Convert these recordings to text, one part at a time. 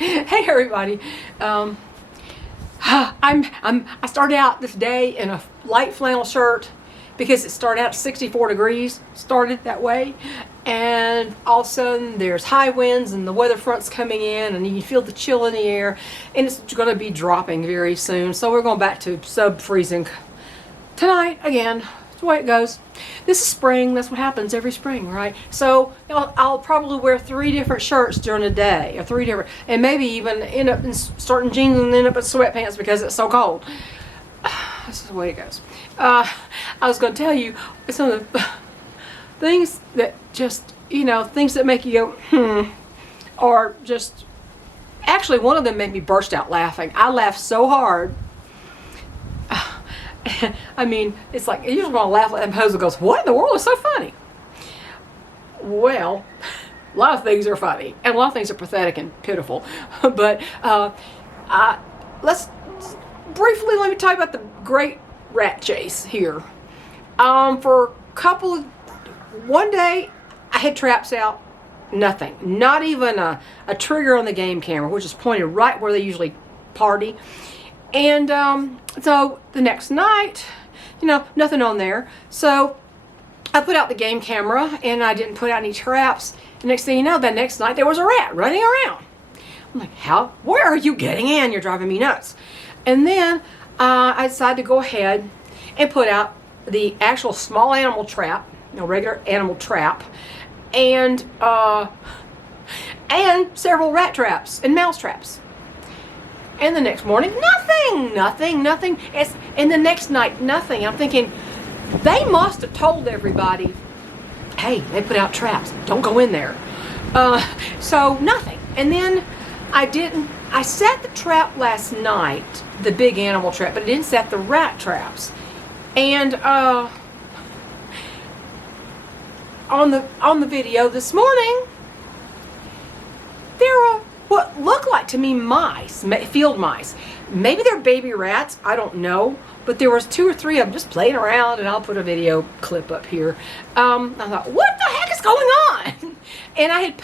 Hey everybody. I started out this day in a light flannel shirt because it started out at 64 degrees, started that way, and all of a sudden there's high winds and the weather front's coming in and you can feel the chill in the air, and it's going to be dropping very soon, so we're going back to sub-freezing tonight again. That's the way it goes. This is spring. That's what happens every spring, right? So I'll probably wear 3 different shirts during the day, or 3 different, and maybe even end up in starting jeans and end up in sweatpants because it's so cold. This is the way it goes. I was going to tell you some of the things that just, things that make you go, or just, actually one of them made me burst out laughing. I laughed so hard. I mean, it's like, you just want to laugh, and Jose goes, what in the world is so funny? Well, a lot of things are funny, and a lot of things are pathetic and pitiful, but let's briefly, let me talk about the great rat chase here. For a couple of, one day, I had traps out, nothing, not even a trigger on the game camera, which is pointed right where they usually party. And so the next night, nothing on there. So I put out the game camera and I didn't put out any traps. The next thing you know, the next night there was a rat running around. I'm like, where are you getting in? You're driving me nuts. And then I decided to go ahead and put out the actual small animal trap, regular animal trap, and several rat traps and mouse traps. And the next morning, nothing. And the next night, nothing. I'm thinking, they must have told everybody, hey, they put out traps. Don't go in there. So nothing. And then I set the trap last night, the big animal trap, but I didn't set the rat traps. And on the video this morning, there were what looked like to me mice, field mice. Maybe they're baby rats, I don't know. But there was 2 or 3 of them just playing around, and I'll put a video clip up here. I thought, what the heck is going on? And I had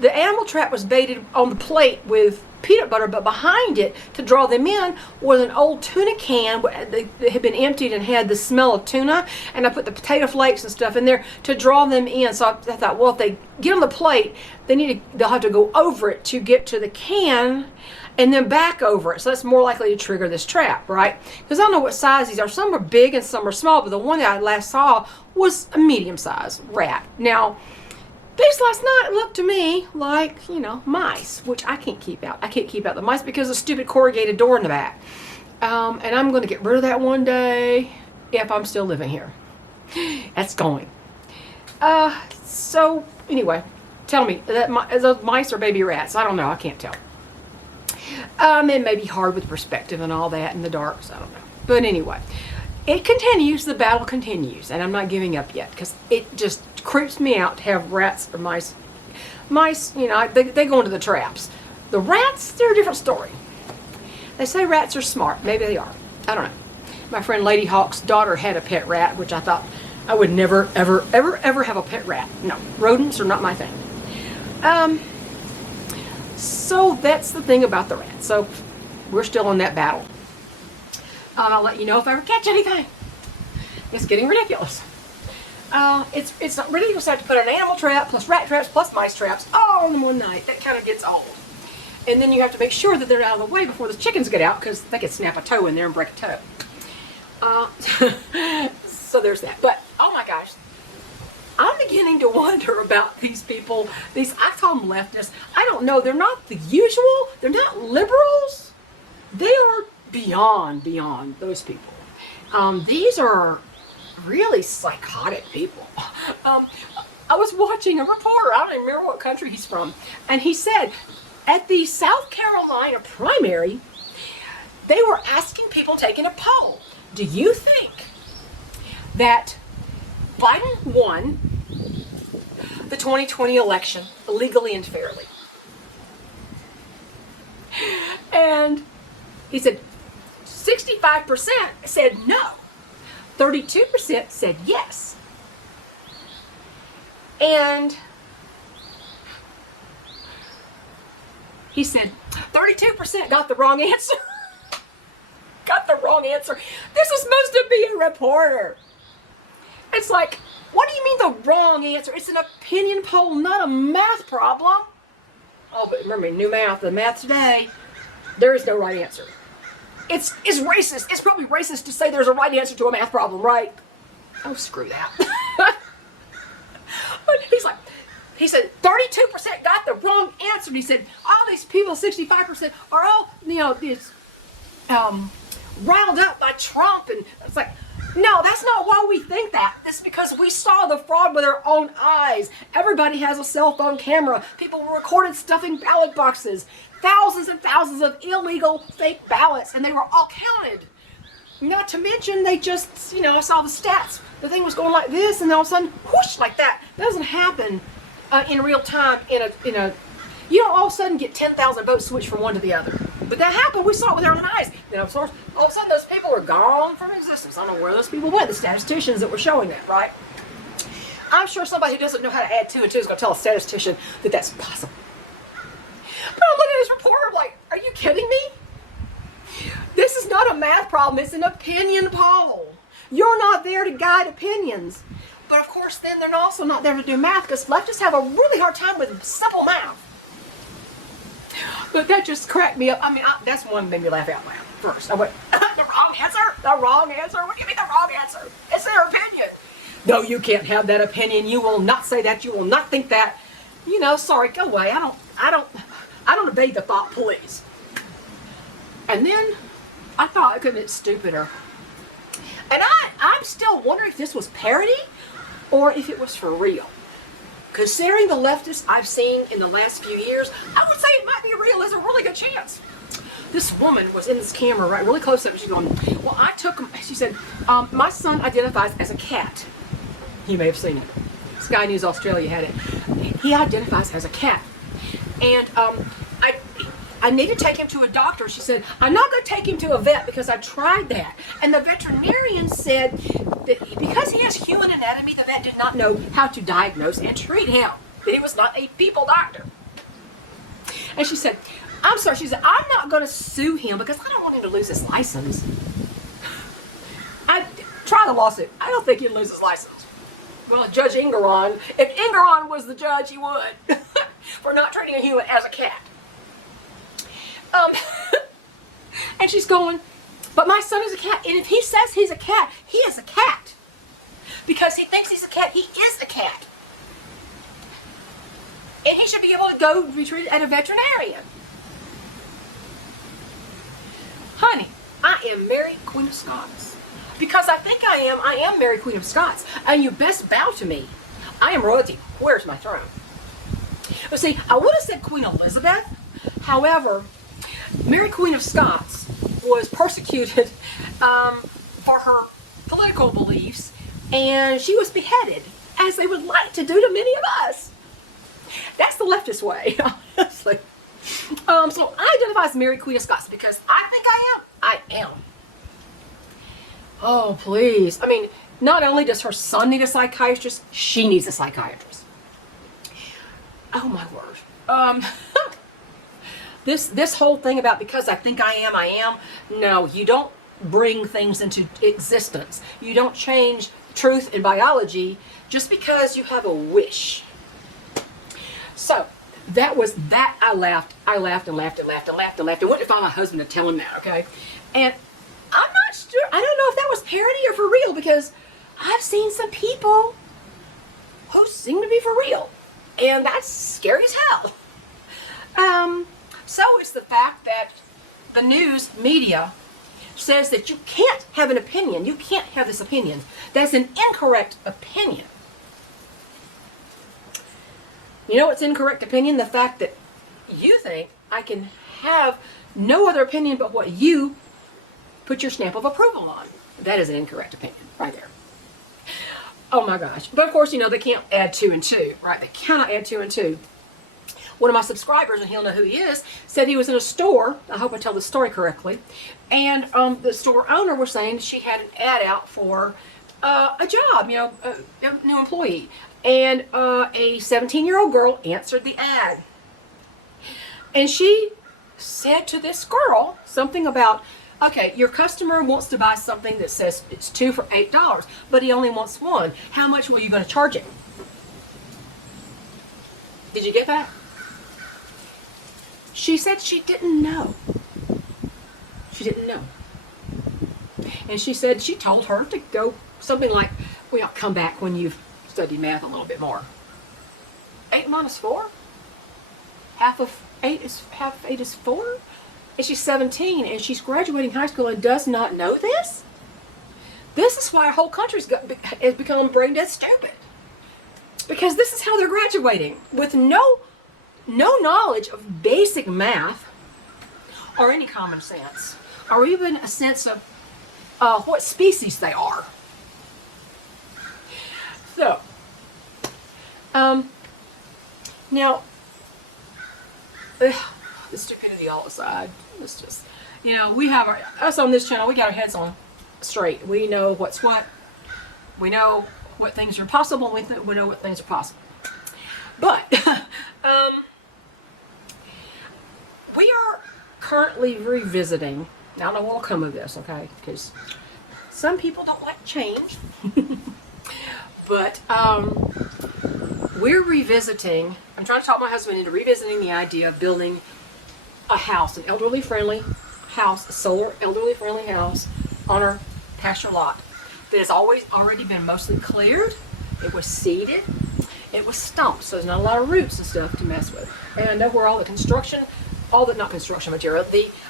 the animal trap was baited on the plate with peanut butter, but behind it, to draw them in, was an old tuna can that had been emptied and had the smell of tuna, and I put the potato flakes and stuff in there to draw them in. So I thought, well, if they get on the plate, they'll have to go over it to get to the can, and then back over it. So that's more likely to trigger this trap, right? Because I don't know what size these are. Some are big and some are small, but the one that I last saw was a medium-sized rat. Now, these last night looked to me like, mice, which I can't keep out. I can't keep out the mice because of the stupid corrugated door in the back. And I'm going to get rid of that one day if I'm still living here. That's going. So, anyway, tell me, those mice are baby rats? I don't know. I can't tell. It may be hard with perspective and all that in the dark, so I don't know. But anyway, it continues. The battle continues, and I'm not giving up yet because it just creeps me out to have rats or mice. Mice, they go into the traps. The rats, they're a different story. They say rats are smart. Maybe they are. I don't know. My friend Lady Hawk's daughter had a pet rat, which I thought I would never, ever, ever, ever have a pet rat. No, rodents are not my thing. So that's the thing about the rats. So we're still in that battle. I'll let you know if I ever catch anything. It's getting ridiculous. It's not ridiculous to have to put an animal trap plus rat traps plus mice traps all in one night. That kind of gets old. And then you have to make sure that they're out of the way before the chickens get out, because they could snap a toe in there and break a toe. So there's that. But oh my gosh, I'm beginning to wonder about these people. I call them leftists. I don't know. They're not the usual. They're not liberals. They are beyond those people. These are really psychotic people. I was watching a reporter, I don't even remember what country he's from, and he said at the South Carolina primary, they were asking people taking a poll. Do you think that Biden won the 2020 election legally and fairly? And he said 65% said no. 32% said yes. And He said, 32% got the wrong answer. Got the wrong answer. This is supposed to be a reporter. It's like, what do you mean the wrong answer? It's an opinion poll, not a math problem. Oh, but remember, new math, the math today, there is no right answer. It's racist. It's probably racist to say there's a right answer to a math problem, right? Oh, screw that. But he said 32% got the wrong answer. And he said all these people, 65%, are all, riled up by Trump. And it's like, no, that's not why we think that. It's because we saw the fraud with our own eyes. Everybody has a cell phone camera. People were recorded stuffing ballot boxes. Thousands and thousands of illegal fake ballots, and they were all counted. Not to mention, they just, I saw the stats. The thing was going like this, and all of a sudden, whoosh, like that. That doesn't happen in real time. You don't all of a sudden get 10,000 votes switched from one to the other. But that happened. We saw it with our own eyes. Then, of course, all of a sudden, those people were gone from existence. I don't know where those people went. The statisticians that were showing that, right? I'm sure somebody who doesn't know how to add 2 and 2 is going to tell a statistician that that's possible. But I'm looking at this reporter, I'm like, are you kidding me? This is not a math problem. It's an opinion poll. You're not there to guide opinions. But of course, then they're also not there to do math, because leftists have a really hard time with simple math. But that just cracked me up. I mean, that's one that made me laugh out loud first. I went, the wrong answer? The wrong answer? What do you mean the wrong answer? It's their opinion. No, you can't have that opinion. You will not say that. You will not think that. Sorry, go away. I don't evade the thought, please. And then I thought I couldn't get stupider. And I'm still wondering if this was parody or if it was for real. Considering the leftists I've seen in the last few years, I would say it might be real. There's a really good chance. This woman was in this camera, right, really close up. She's going, well, she said, my son identifies as a cat. You may have seen it. Sky News Australia had it. He identifies as a cat. And I need to take him to a doctor. She said, I'm not going to take him to a vet because I tried that. And the veterinarian said that because he has human anatomy, the vet did not know how to diagnose and treat him. He was not a people doctor. And she said, I'm sorry. She said, I'm not going to sue him because I don't want him to lose his license. Try the lawsuit. I don't think he'd lose his license. Well, Judge Engeron, if Engeron was the judge, he would. For not treating a human as a cat. And she's going, but my son is a cat. And if he says he's a cat, he is a cat. Because he thinks he's a cat, he is a cat. And he should be able to go be treated at a veterinarian. Honey, I am Mary, Queen of Scots. Because I think I am Mary, Queen of Scots. And you best bow to me. I am royalty. Where's my throne? But see, I would have said Queen Elizabeth. However, Mary, Queen of Scots was persecuted for her political beliefs, and she was beheaded, as they would like to do to many of us. That's the leftist way, honestly. So I identify as Mary, Queen of Scots because I think I am. Oh, please. I mean, not only does her son need a psychiatrist, she needs a psychiatrist. Oh, my word. This whole thing about because I think I am, no, you don't bring things into existence. You don't change truth in biology just because you have a wish. So, that was that. I laughed and laughed and laughed and laughed and laughed. I went to find my husband to tell him that, okay? And I'm not sure, I don't know if that was parody or for real, because I've seen some people who seem to be for real. And that's scary as hell. So is the fact that the news media says that you can't have an opinion. You can't have this opinion. That's an incorrect opinion. You know what's incorrect opinion? The fact that you think I can have no other opinion but what you put your stamp of approval on. That is an incorrect opinion right there. Oh my gosh. But of course, they can't add 2 and 2, right? They cannot add 2 and 2. One of my subscribers, and he'll know who he is, said he was in a store. I hope I tell the story correctly. And the store owner was saying she had an ad out for a job, a new employee. And a 17-year-old girl answered the ad. And she said to this girl something about, okay, your customer wants to buy something that says it's 2 for $8, but he only wants one. How much were you going to charge him? Did you get that? She said she didn't know. She didn't know. And she said she told her to go something like, well, I'll come back when you've studied math a little bit more. 8 minus 4? Half of 8 is 4? And she's 17 and she's graduating high school and does not know this? This is why our whole country's has become brain dead stupid. Because this is how they're graduating, with no knowledge of basic math or any common sense, or even a sense of what species they are. So, now, the stupidity all aside, it's just, we have us on this channel, we got our heads on straight. We know what's what. We know what things are impossible, and we know what things are possible. But, we are currently revisiting, now I don't know what will come of this, okay, because some people don't like change, but we're revisiting, I'm trying to talk my husband into revisiting the idea of building a house, an elderly-friendly house, a solar elderly-friendly house on our pasture lot that has already been mostly cleared. It was seeded. It was stumped, so there's not a lot of roots and stuff to mess with. And I know where all the not construction material,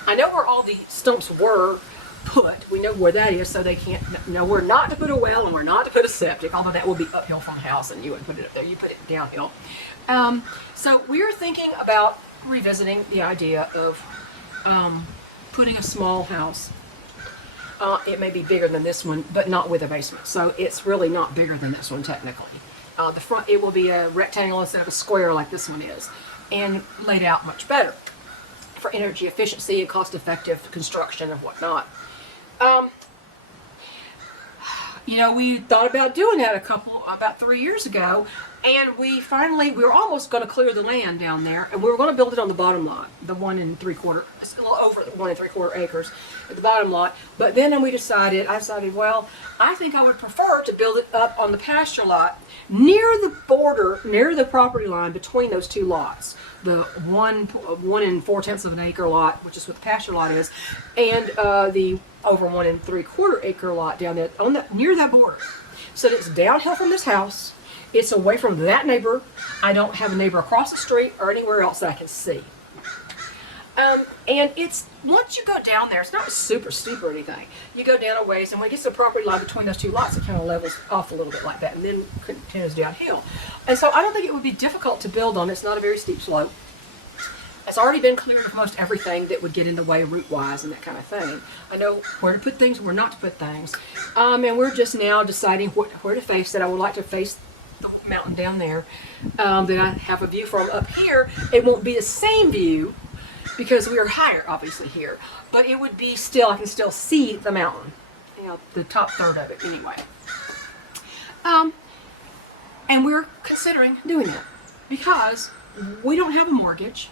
I know where all the stumps were put. We know where that is, so they can't know where not to put a well and where not to put a septic, although that will be uphill from the house and you wouldn't put it up there, you put it downhill. So we're thinking about revisiting the idea of putting a small house. It may be bigger than this one, but not with a basement. So it's really not bigger than this one technically. The front, it will be a rectangle instead of a square like this one is, and laid out much better for energy efficiency and cost-effective construction and whatnot. We thought about doing that about 3 years ago, and we were almost going to clear the land down there, and we were going to build it on the bottom lot, the 1 3/4, a little over 1 3/4 acres at the bottom lot. But then I decided, well, I think I would prefer to build it up on the pasture lot near the border, near the property line between those two lots. The 1 4/10 of an acre lot, which is what the pasture lot is, and the over 1 3/4 acre lot down there near that border. So that it's downhill from this house. It's away from that neighbor. I don't have a neighbor across the street or anywhere else that I can see. And it's, once you go down there, it's not super steep or anything. You go down a ways, and when it gets to the property line between those two lots, it kind of levels off a little bit like that, and then continues downhill. And so I don't think it would be difficult to build on. It's not a very steep slope. It's already been cleared of most everything that would get in the way root-wise and that kind of thing. I know where to put things, where not to put things. And we're just now deciding where to face it. I would like to face the mountain down there that I have a view from. Up here, it won't be the same view because we are higher, obviously, here. But it would be still, I can still see the mountain, the top third of it anyway. And we're considering doing that because we don't have a mortgage.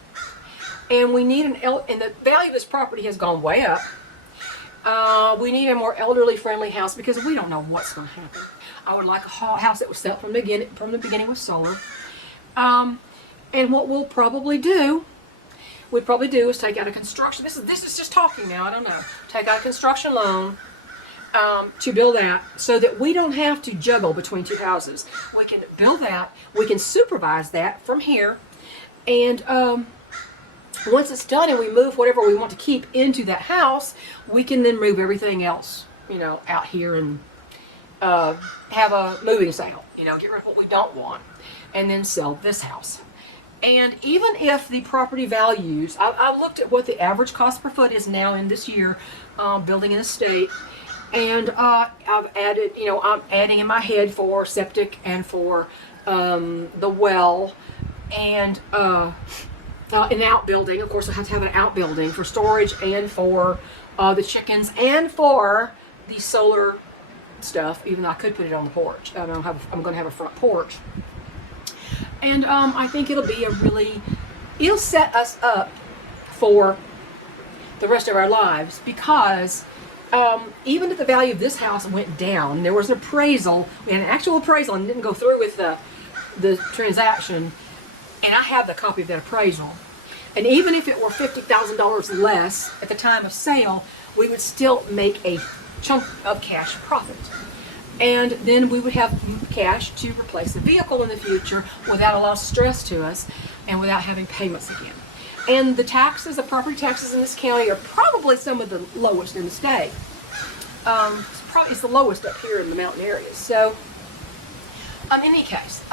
And we need and the value of this property has gone way up. We need a more elderly-friendly house because we don't know what's going to happen. I would like a house that was set from the beginning with solar. And what we'll probably do, is take out a construction. This is just talking now. I don't know. Take out a construction loan to build that, so that we don't have to juggle between two houses. We can build that. We can supervise that from here, and once it's done and we move whatever we want to keep into that house, we can then move everything else, out here and have a moving sale, get rid of what we don't want, and then sell this house. And even if the property values, I looked at what the average cost per foot is now in this year, building an estate, and I've added, I'm adding in my head for septic and for the well, and an outbuilding. Of course, I have to have an outbuilding for storage and for the chickens and for the solar stuff, even though I could put it on the porch. I'm going to have a front porch. And I think it'll set us up for the rest of our lives, because even if the value of this house went down, there was an appraisal, we had an actual appraisal and didn't go through with the transaction, and I have the copy of that appraisal. And even if it were $50,000 less at the time of sale, we would still make a chunk of cash profit. And then we would have cash to replace the vehicle in the future without a lot of stress to us and without having payments again. And the taxes, the property taxes in this county are probably some of the lowest in the state. It's the lowest up here in the mountain areas. So, in any case,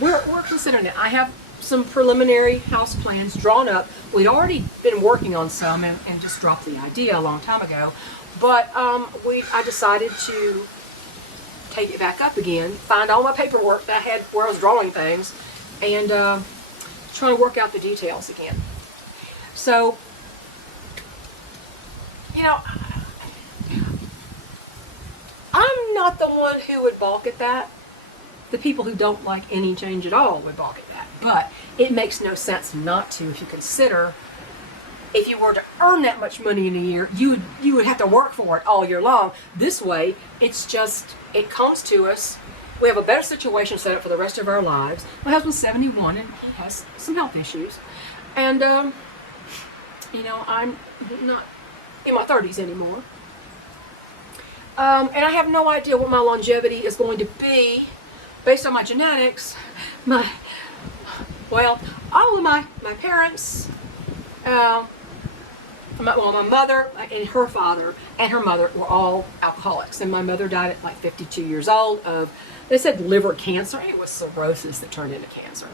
we're considering it. I have some preliminary house plans drawn up. We'd already been working on some and just dropped the idea a long time ago. But I decided to take it back up again, find all my paperwork that I had where I was drawing things, and try to work out the details again. So, you know, I'm not the one who would balk at that. The people who don't like any change at all would balk at that. But it makes no sense not to, if you consider, if you were to earn that much money in a year, you would have to work for it all year long. This way, it's just, it comes to us. We have a better situation set up for the rest of our lives. My husband's 71 and he has some health issues. And, you know, I'm not in my 30s anymore. And I have no idea what my longevity is going to be based on my genetics. All of my parents, my mother and her father and her mother were all alcoholics. And my mother died at like 52 years old of, they said liver cancer. It was cirrhosis that turned into cancer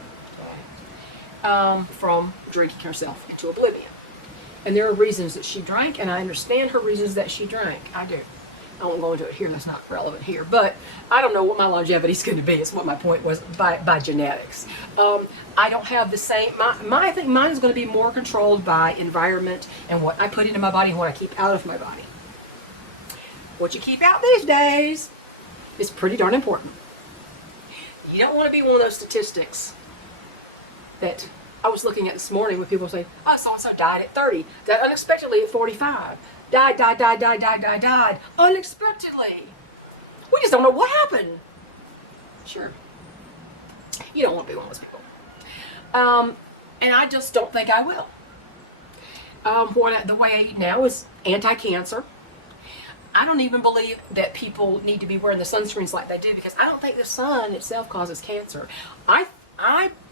from drinking herself into oblivion. And there are reasons that she drank, and I understand her reasons that she drank. I do. I won't go into it here. That's not relevant here. But I don't know what my longevity is going to be. It's what my point was by genetics. I don't have the same. I think mine is going to be more controlled by environment and what I put into my body and what I keep out of my body. What you keep out these days is pretty darn important. You don't want to be one of those statistics that I was looking at this morning when people say, oh, so-and-so died at 30, died unexpectedly at 45. Died unexpectedly. We just don't know what happened. Sure. You don't want to be one of those people. And I just don't think I will. The way I eat now is anti-cancer. I don't even believe that people need to be wearing the sunscreens like they do, because I don't think the sun itself causes cancer. I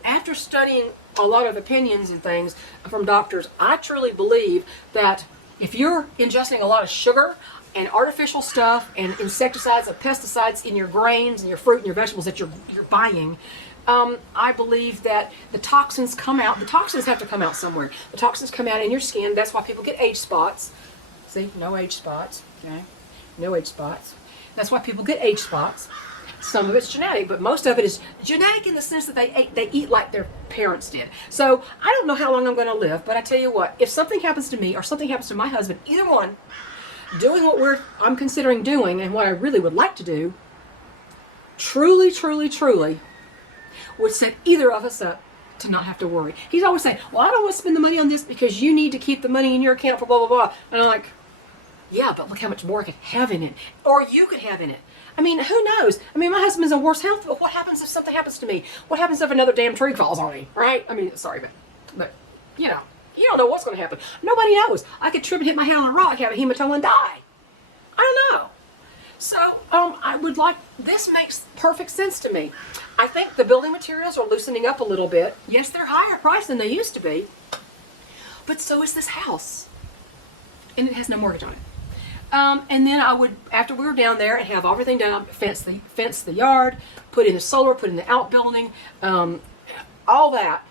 after studying a lot of opinions and things from doctors, I truly believe that if you're ingesting a lot of sugar and artificial stuff and insecticides and pesticides in your grains and your fruit and your vegetables that you're buying, I believe that the toxins come out. The toxins have to come out somewhere. The toxins come out in your skin. That's why people get age spots. See, no age spots. Okay, no age spots. That's why people get age spots. Some of it's genetic, but most of it is genetic in the sense that they eat like their parents did. So I don't know how long I'm going to live, but I tell you what, if something happens to me or something happens to my husband, either one, doing what I'm considering doing and what I really would like to do, truly would set either of us up to not have to worry. He's always saying, well, I don't want to spend the money on this because you need to keep the money in your account for blah, blah, blah. And I'm like, yeah, but look how much more I could have in it. Or you could have in it. I mean, who knows? I mean, my husband's in worse health, but what happens if something happens to me? What happens if another damn tree falls on me, right? I mean, sorry, but you know, you don't know what's going to happen. Nobody knows. I could trip and hit my head on a rock, have a hematoma, and die. I don't know. So, I would like, this makes perfect sense to me. I think the building materials are loosening up a little bit. Yes, they're higher priced than they used to be, but so is this house. And it has no mortgage on it. And then I would, after we were down there and have everything done, fence the yard, put in the solar, put in the outbuilding, all that,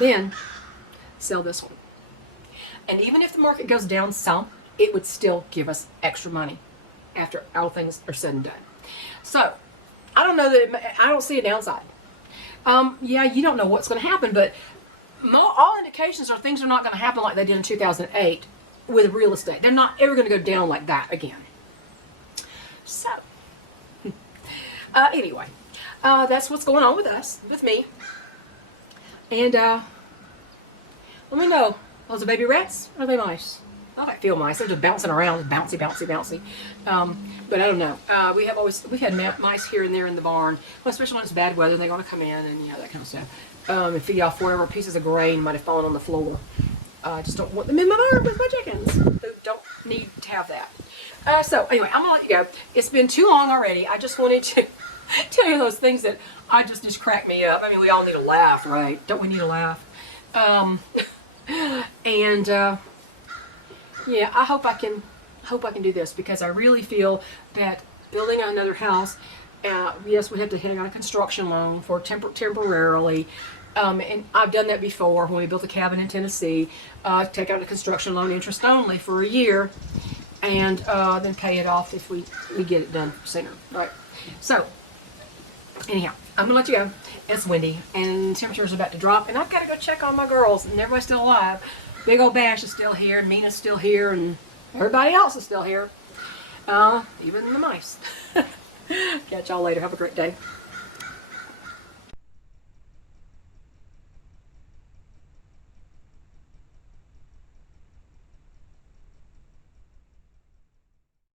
then sell this one. And even if the market goes down some, it would still give us extra money after all things are said and done. So, I don't know that, I don't see a downside. Yeah, you don't know what's going to happen, but all indications are things are not going to happen like they did in 2008. With real estate. They're not ever going to go down like that again. So, anyway, that's what's going on with us, with me. And Let me know. Those are baby rats or are they mice? I like feel mice. They're just bouncing around, bouncy, bouncy, bouncy. But I don't know. We've had mice here and there in the barn, well, especially when it's bad weather. They're going to come in and that kind of stuff. And feed off whatever pieces of grain might have fallen on the floor. I just don't want them in my barn with my chickens. Who don't need to have that. So anyway, I'm gonna let you go. It's been too long already. I just wanted to tell you those things that just crack me up. I mean, we all need a laugh, right? Don't we need a laugh? Yeah, I hope I can do this because I really feel that building another house, yes, we have to hang on a construction loan for temporarily, and I've done that before when we built a cabin in Tennessee. Take out a construction loan, interest only, for a year, and then pay it off if we get it done sooner. Right. So anyhow, I'm gonna let you go. It's windy and temperature's about to drop, and I've got to go check on my girls, and everybody's still alive. Big old Bash is still here, and Mina's still here, and everybody else is still here. Even the mice. Catch y'all later. Have a great day.